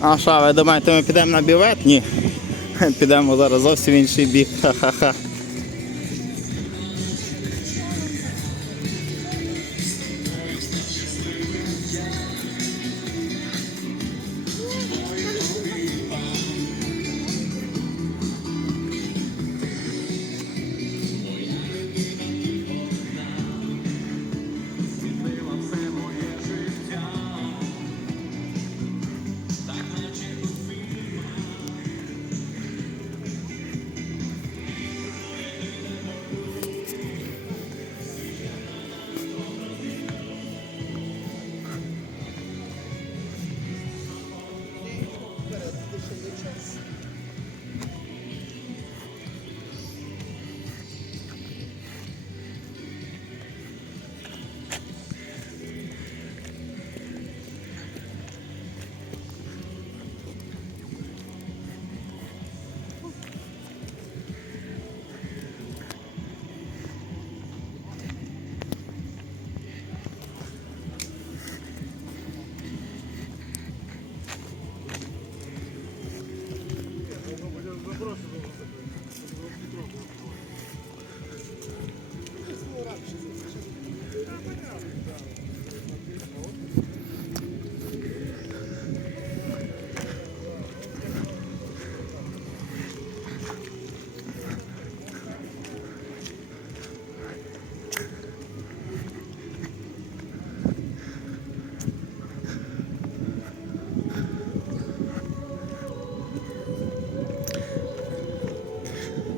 А що, ви думаєте, ми підемо на бівет? Ні. Підемо зараз зовсім інший бік. Ха-ха-ха.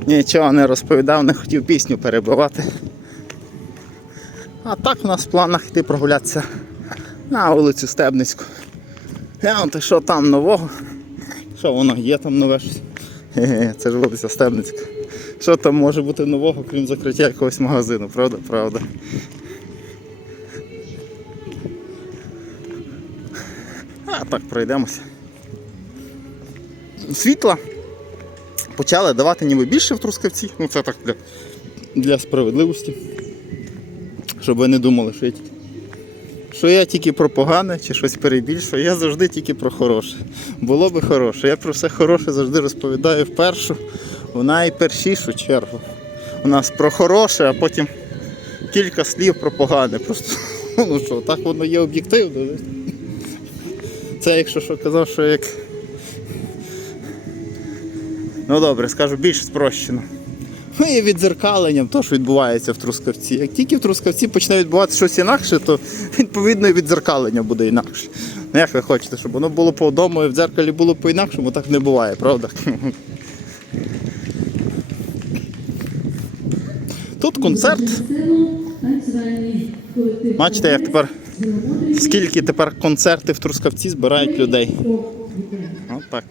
Нічого не розповідав, не хотів пісню перебивати. А так у нас в планах йти прогулятися на вулицю Стебницьку. Глянути, що там нового. Що воно є там нове щось. Це ж вулиця Стебницька. Що там може бути нового, крім закриття якогось магазину, правда? Правда. А так пройдемося. Світла почали давати ніби більше в Трускавці. Ну це так для, для справедливості. Щоб ви не думали, що я тільки. Що я тільки про погане чи щось перебільшую, я завжди тільки про хороше. Було би хороше. Я про все хороше завжди розповідаю в першу, в найпершішу чергу. У нас про хороше, а потім кілька слів про погане. Просто ну що, так воно є об'єктивно. Це якщо що казав, що як. Ну добре, скажу більш спрощено. Ну і відзеркаленням того, що відбувається в Трускавці. Як тільки в Трускавці почне відбуватися щось інакше, то відповідно і відзеркалення буде інакше. Ну як ви хочете, щоб воно було по одному і в дзеркалі було по-інакшому, так не буває, правда? Тут концерт. Бачите, як тепер скільки тепер концерти в Трускавці збирають людей. Отак.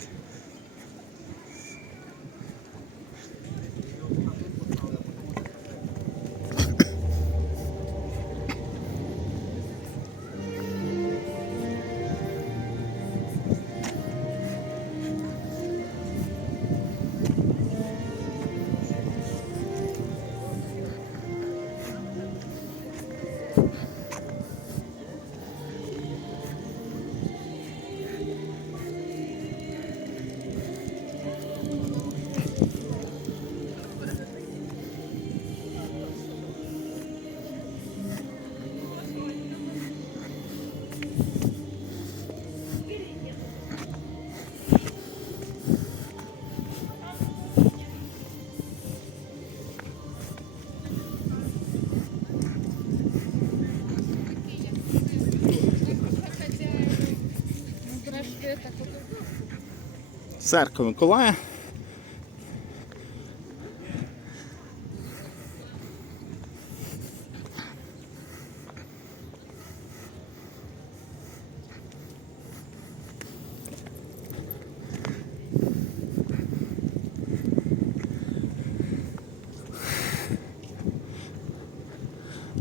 Церква Миколая.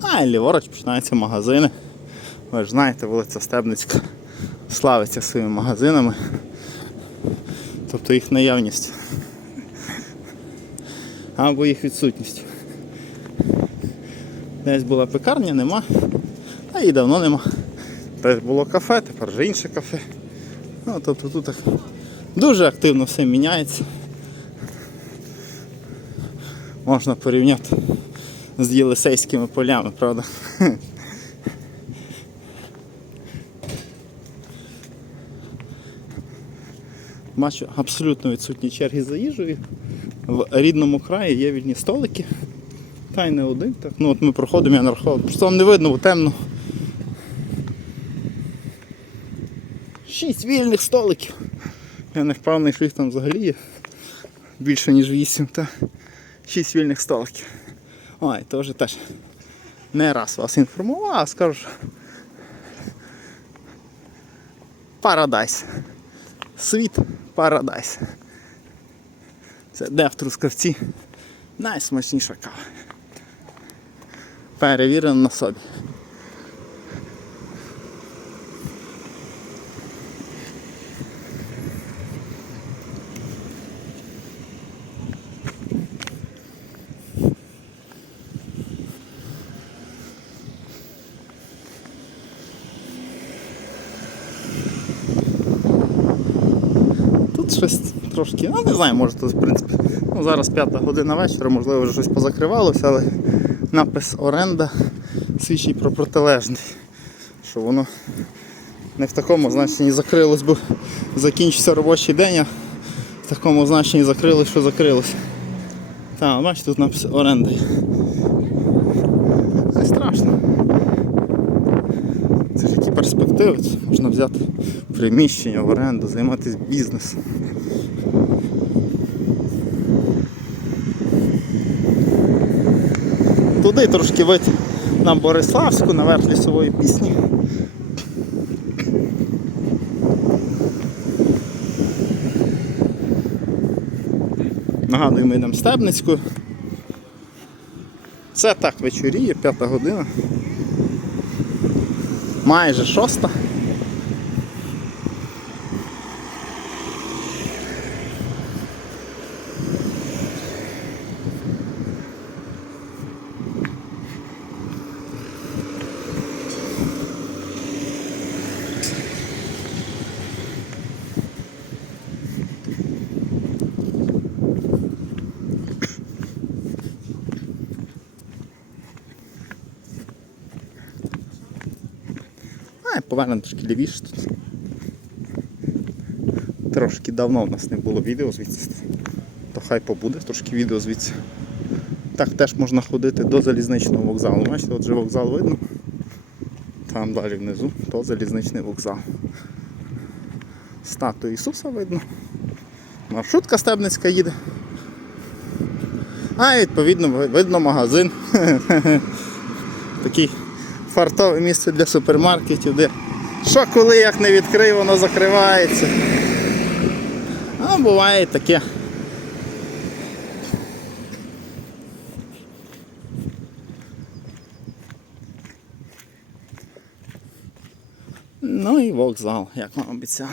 А і ліворуч починаються магазини. Ви ж знаєте, вулиця Стебницька славиться своїми магазинами тобто їх наявність або їх відсутність. Десь була пекарня, нема, а її давно нема. Десь було кафе, тепер вже інше кафе. Ну, тобто тут так дуже активно все міняється. Можна порівняти з Єлисейськими полями, правда? Бачу абсолютно відсутні черги за їжею. В рідному краї є вільні столики. Та й не один. Так. Ну от ми проходимо, я нарахував. Просто вам не видно, бо темно. Шість вільних столиків. Я не впевнений, що їх там взагалі є. Більше ніж вісім, та шість вільних столиків. Ой, теж теж не раз вас інформував, а скажу. Парадайс. Світ Парадайс. Це де в Трускавці найсмачніша кава. Перевірено на собі. Щось трошки, ну не знаю, може тут в принципі. Ну, зараз п'ята година вечора, можливо, вже щось позакривалося, але напис оренда свідчить про протилежний. Що воно не в такому значенні закрилось, бо закінчився робочий день, а в такому значенні закрилось, що закрилося. Так, бачите, тут напис оренда. Не страшно. Це ж які перспективи. Це Можна взяти приміщення в оренду, займатися бізнесом. Туди трошки вид на Бориславську, наверх лісової пісні. Нагадую, ми йдемо Стебницькою. Це так вечоріє, п'ята година. Майже шоста. А, повернемо трошки лівіше тут. Трошки давно в нас не було відео звідси. То хай побуде трошки відео звідси. Так теж можна ходити до залізничного вокзалу. Бачите, от же вокзал видно. Там далі внизу, то залізничний вокзал. Статую Ісуса видно. Маршрутка Стебницька їде. А відповідно видно магазин. Такий фартове місце для супермаркетів, де що коли як не відкрив, воно закривається. А буває таке. Ну і вокзал, як вам обіцяв.